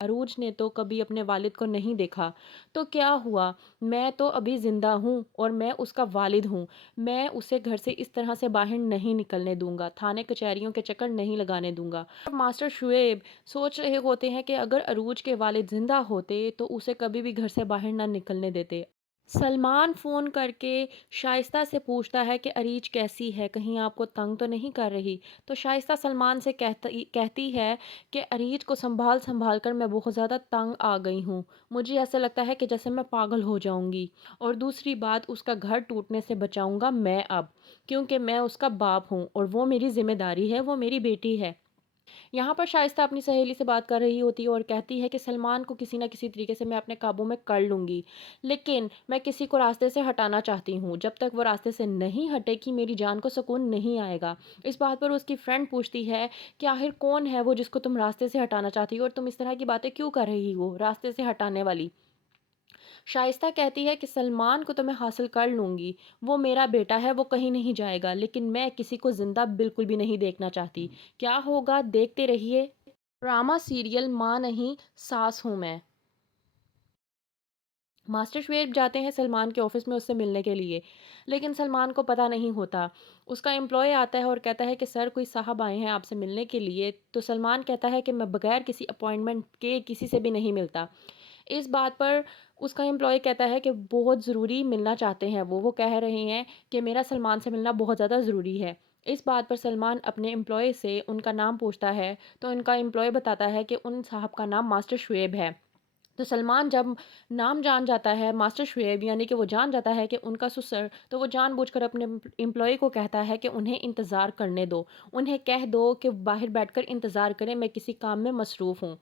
अरूज ने तो कभी अपने वालिद को नहीं देखा, तो क्या हुआ? मैं तो अभी ज़िंदा हूँ और मैं उसका वालिद हूँ। मैं उसे घर से इस तरह से बाहर नहीं निकलने दूँगा, थाने-कचहरियों के चक्कर नहीं लगाने दूँगा। अब मास्टर शुएब सोच रहे होते हैं कि अगर अरूज के वालिद ज़िंदा होते, तो उसे कभी भी घर से बाहर ना निकलने देते। सलमान फ़ोन करके शाइस्ता से पूछता है कि अरीज कैसी है, कहीं आपको तंग तो नहीं कर रही? तो शाइस्ता सलमान से कहती है कि अरीज को सँभाल-सँभाल कर मैं बहुत ज़्यादा तंग आ गई हूँ। मुझे ऐसा लगता है कि जैसे मैं पागल हो जाऊँगी, और दूसरी बात, उसका घर टूटने से बचाऊँगा मैं अब, क्योंकि मैं उसका बाप हूँ और वो मेरी ज़िम्मेदारी है, वो मेरी बेटी है। यहाँ पर शाइस्ता अपनी सहेली से बात कर रही होती है और कहती है कि सलमान को किसी न किसी तरीके से मैं अपने काबू में कर लूँगी। लेकिन मैं किसी को रास्ते से हटाना चाहती हूँ। जब तक वो रास्ते से नहीं हटेगी, मेरी जान को सुकून नहीं आएगा। इस बात पर उसकी फ्रेंड पूछती है कि आखिर कौन है वो जिसको तुम रास्ते से हटाना चाहती हो, और तुम इस तरह की बातें क्यों कर रही हो रास्ते से हटाने वाली? शाइस्ता कहती है कि सलमान को तो मैं हासिल कर लूँगी, वो मेरा बेटा है, वो कहीं नहीं जाएगा, लेकिन मैं किसी को ज़िंदा बिल्कुल भी नहीं देखना चाहती। क्या होगा देखते रहिए। ड्रामा सीरियल माँ नहीं सास हूँ मैं। मास्टर शुएब जाते हैं सलमान के ऑफिस में उससे मिलने के लिए, लेकिन सलमान को पता नहीं होता। उसका एम्प्लॉय आता है और कहता है कि सर कोई साहब आए हैं आपसे मिलने के लिए, तो सलमान कहता है कि मैं बगैर किसी अपॉइंटमेंट के किसी से भी नहीं मिलता। इस बात पर उसका एम्प्लॉय कहता है कि बहुत ज़रूरी मिलना चाहते हैं वो कह रहे हैं कि मेरा सलमान से मिलना बहुत ज़्यादा ज़रूरी है। इस बात पर सलमान अपने एम्प्लॉय से उनका नाम पूछता है, तो उनका एम्प्लॉय बताता है कि उन साहब का नाम मास्टर शुएब है। तो सलमान जब नाम जान जाता है मास्टर शुएब, यानी कि वो जान जाता है कि उनका ससुर, तो वो जानबूझकर अपने एम्प्लॉय को कहता है कि उन्हें इंतज़ार करने दो। उन्हें कह दो कि बाहर बैठकर इंतज़ार करें, मैं किसी काम में मसरूफ़ हूँ।